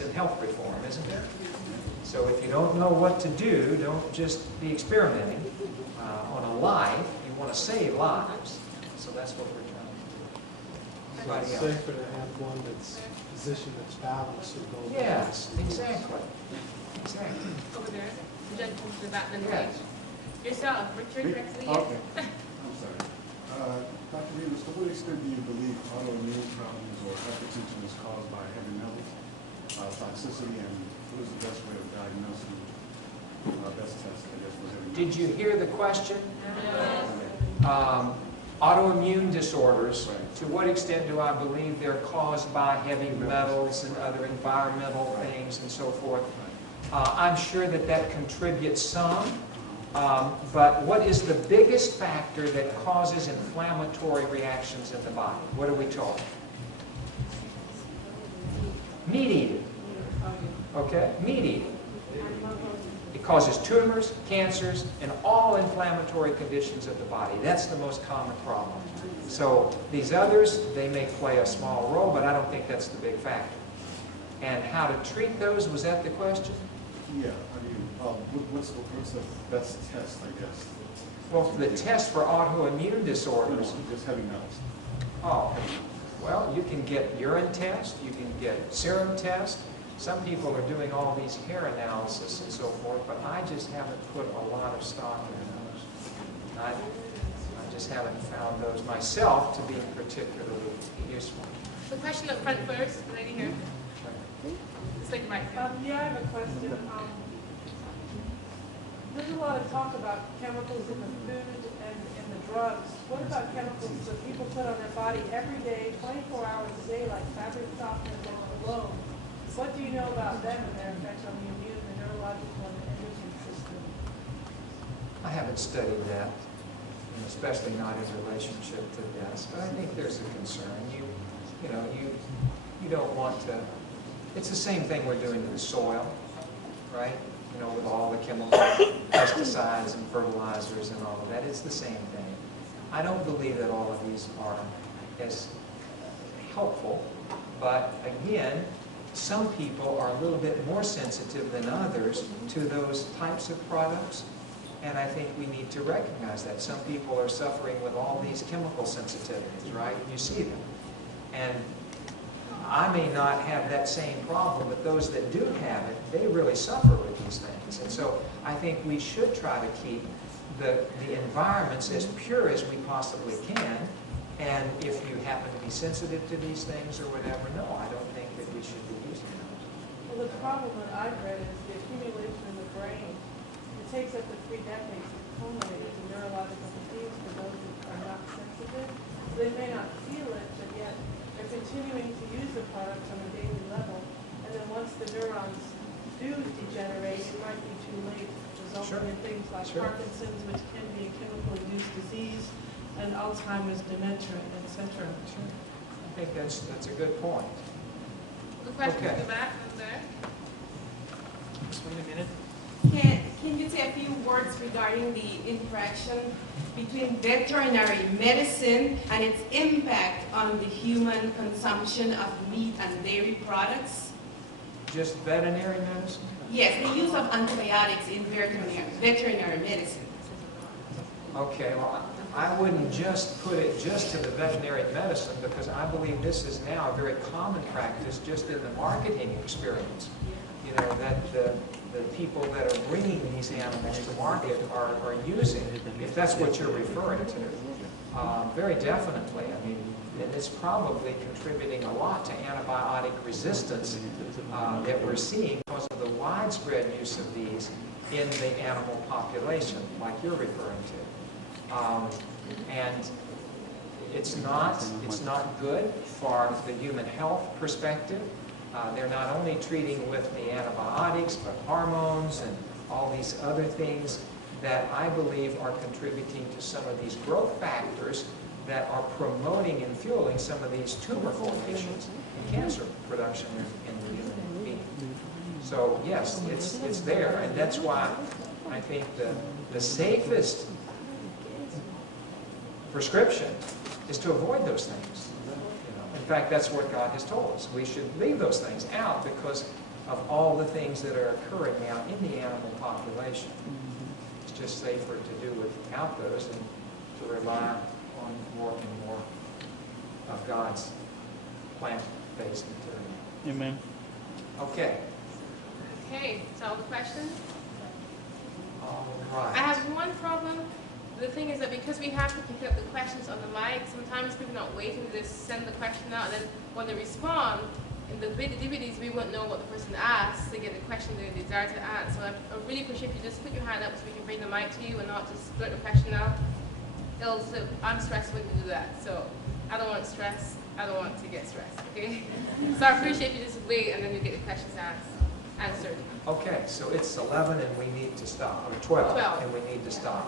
in health reform, isn't there? So if you don't know what to do, don't just be experimenting on a life. You want to save lives. So that's what we're trying to do. It's safer to have one that's position that's balanced and go. Yes, exactly. Exactly. Over there, the gentleman to the back, then Yes. yourself, Richard, next to you. Okay. I'm sorry. Dr. Grivas, to what extent do you believe autoimmune problems or hypertension is caused by heavy metals, toxicity, and what is the best way of diagnosing, best test, I guess, for heavy metals? Did you hear the question? Yes. Autoimmune disorders, to what extent do I believe they're caused by heavy metals and other environmental things and so forth? I'm sure that that contributes some, but what is the biggest factor that causes inflammatory reactions in the body? What are we told? Meat eating. Okay? Meat eating. It causes tumors, cancers, and all inflammatory conditions of the body. That's the most common problem. So these others, they may play a small role, but I don't think that's the big factor. And how to treat those, was that the question? Yeah, I mean, what's the best test, I guess? Well, the test for autoimmune disorders. Just heavy metals. Oh, well, you can get urine test, you can get serum test. Some people are doing all these hair analysis and so forth, but I just haven't put a lot of stock in those. I just haven't found those myself to be particularly useful. The question up front first, the lady here. It's like Mike. Yeah, I have a question. There's a lot of talk about chemicals in the food and the drugs. What about chemicals that people put on their body every day, 24 hours a day, like fabric softeners and cologne? What do you know about them and their effect on the immune, the neurological, and the endocrine system? I haven't studied that, and especially not in relationship to this, but I think there's a concern. You don't want to. It's the same thing we're doing to the soil, right? You know, with all the chemical pesticides and fertilizers and all of that, it's the same thing. I don't believe that all of these are as helpful, but again, some people are a little bit more sensitive than others to those types of products, and I think we need to recognize that. Some people are suffering with all these chemical sensitivities, right? You see them. And I may not have that same problem, but those that do have it, they really suffer with these things. And so I think we should try to keep the environments as pure as we possibly can. And if you happen to be sensitive to these things or whatever, no, I don't think that we should be using those. Well, the problem that I've read is the accumulation in the brain. It takes up to 3 decades to accumulate into neurological disease for those that are not sensitive. So they may not feel it, but yet they're continuing to use the products on a daily level. And then once the neurons do degenerate, it might be too late, resulting in things like Parkinson's, which can be a chemical-induced disease, and Alzheimer's, dementia, etc. I think that's a good point. The question in the back, over there. Just wait a minute. Can you say a few words regarding the interaction between veterinary medicine and its impact on the human consumption of meat and dairy products? Just veterinary medicine? Yes, the use of antibiotics in veterinary medicine. Okay, well, I wouldn't just put it just to the veterinary medicine, because I believe this is now a very common practice just in the marketing experience. You know, that the people that are bringing these animals to market are using, if that's what you're referring to. Very definitely. I mean, and it's probably contributing a lot to antibiotic resistance that we're seeing because of the widespread use of these in the animal population, like you're referring to. And it's not good for the human health perspective. They're not only treating with the antibiotics, but hormones and all these other things that I believe are contributing to some of these growth factors that are promoting and fueling some of these tumor formations and cancer production in the human being. So yes, it's there, and that's why I think the safest prescription is to avoid those things. In fact, that's what God has told us. We should leave those things out because of all the things that are occurring now in the animal population. It's just safer to do without those and to rely on more and more of God's plant-based material. Amen. Okay. Okay, so all the questions? All right. I have one problem. The thing is that because we have to pick up the questions on the mic, sometimes people are not waiting to just send the question out, and then when they respond, in the DVDs, we won't know what the person asked to get the question they desire to ask. So I really appreciate if you just put your hand up so we can bring the mic to you and not just blurt the question out. I'm stressed when you do that, so I don't want stress. I don't want to get stressed, okay? So I appreciate if you just wait and then you get the questions answered. Okay, so it's 11 and we need to stop, or 12, 12. and we need to stop.